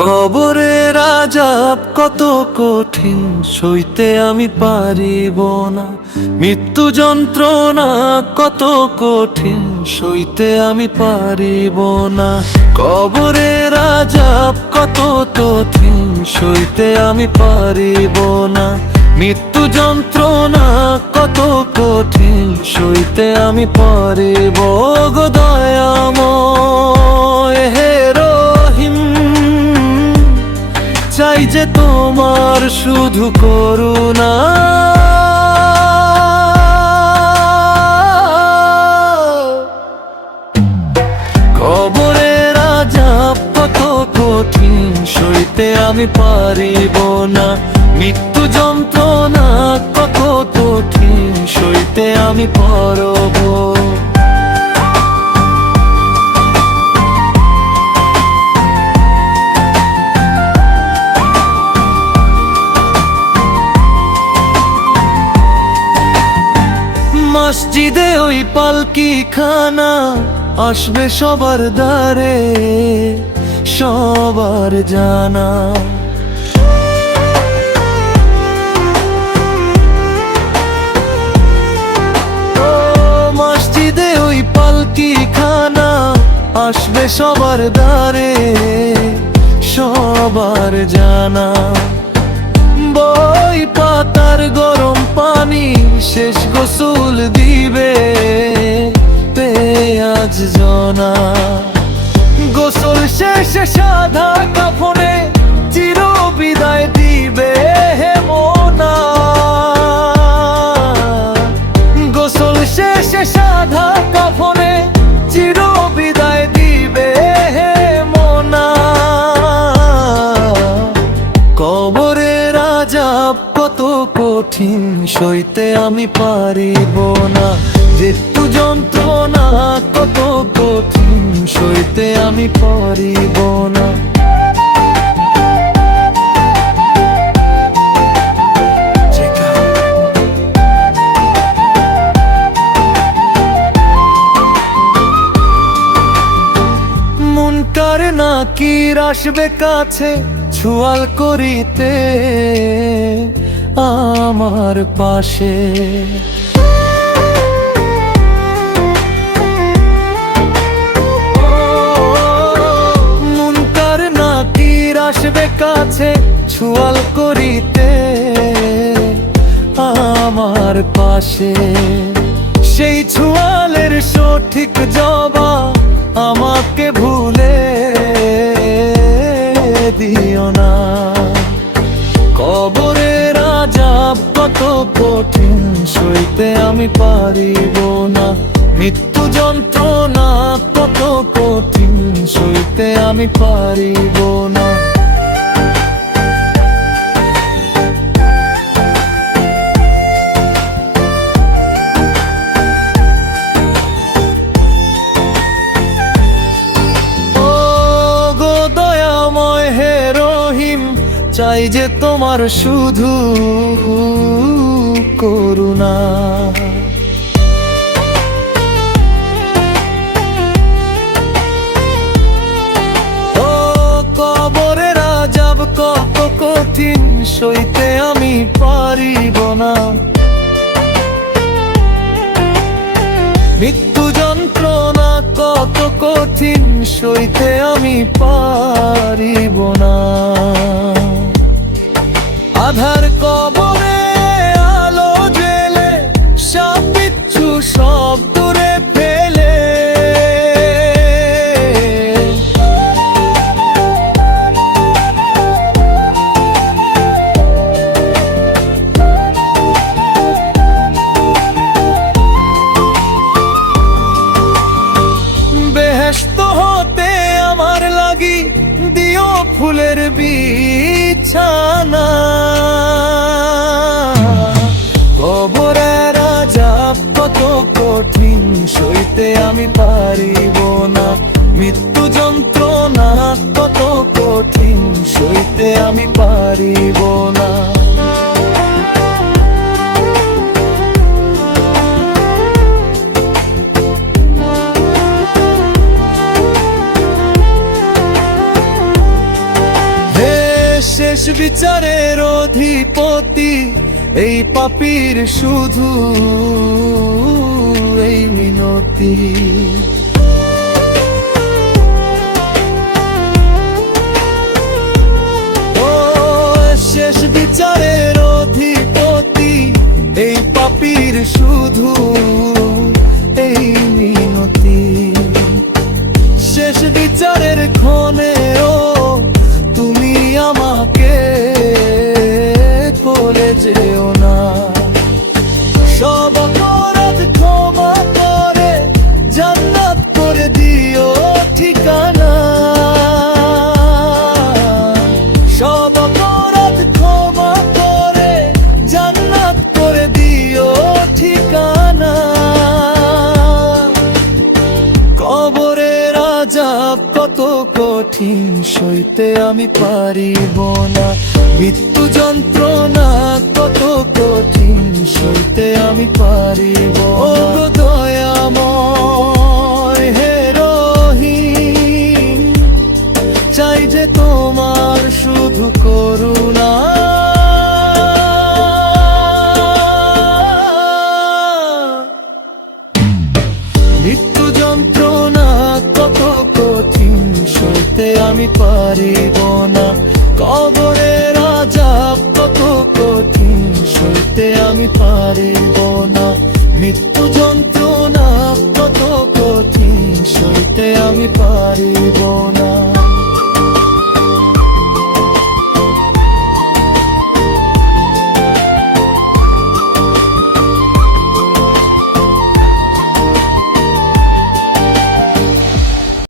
কবরের আযাব কত কঠিন, সইতে আমি পারিব না। মৃত্যু যন্ত্রণা কত কঠিন, সইতে আমি পারিব না। কবরের আযাব কত কঠিন, সইতে আমি পারিব না। মৃত্যু যন্ত্রণা কত কঠিন, সইতে আমি পারিব। গো দয়াময় হে রহিম, চাই যে তোমার শুধু করুণা। কবরের আযাব কত কঠিন, সইতে আমি পারিব না। মৃত্যু যন্ত্রণা কত কঠিন, সইতে আমি পারব। মসজিদে ওই পালকি খানা আসবে সবার দ্বারে, সবার জানা। মসজিদে ওই পালকি খানা আসবে সবার দ্বারে, সবার জানা। বই পাতার গরম পানি শেষ গোসল দিবে পেঁয়াজ জনা। গোসল শেষে সাদা কাফনে চির বিদায় দিবে হে মোনা। গোসল শেষে সাদা কাফনে চির বিদায় দিবে হে মোনা। কবরের আযাব কত কঠিন, সইতে আমি পারিব না। মৃত্যু যন্ত্রণা কত কঠিন, সইতে আমি পারিব না। মুনকার নাকির আসবে কাছে ছুয়াল করিতে আমার পাশে। মুনকার নাকির আসবে কাছে ছুয়াল করিতে আমার পাশে। সেই ছুয়ালের সঠিক জবাব আমাকে ভুলে দিও না। কবরের আযাব কত কঠিন, সইতে আমি পারিব না। মৃত্যু যন্ত্রণা কত কঠিন, সইতে আমি পারিব না। চাই যে তোমার শুধু করুণা। ও কবরের আযাব কত কঠিন, সইতে আমি পারিব না। মৃত্যু যন্ত্রণা কত কঠিন, সইতে আমি পারিব না। আধার কবরে আলো জেলে সব বিচ্ছু সব দূরে ফেলে। বেহেশত হতে আমার লাগি দিও ফুলের বিছানা। কবরের আযাব কত কঠিন, সইতে আমি পারিব না। মৃত্যু যন্ত্রণা কত কঠিন, সইতে আমি পারিব না। শেষ বিচারের অধিপতি এই পাপীর শুধু এই মিনতি। ও শেষ বিচারের অধিপতি এই পাপীর শুধু এই মিনতি। শেষ বিচারের ক্ষণেও তুমি আমাকে করে যেও না। সব অপরাধ ক্ষমা করে জান্নাত করে দিও ঠিকানা। সব অপরাধ ক্ষমা করে জান্নাত করে দিও ঠিকানা। কবরের আযাব কত কঠিন সইতে আমি পারিব না। মৃত্যু যন্ত্রণা কত কঠিন সইতে আমি পারিব না। ও দয়াময় হে রহিম, চাই যে তোমার শুধু করুণা। মৃত্যু যন্ত্রণা কত কঠিন সইতে আমি পারিব না। কবরের আযাব কত কঠিন সইতে আমি পারিব না। মৃত্যু যন্ত্রণা কত কঠিন সইতে আমি পারিব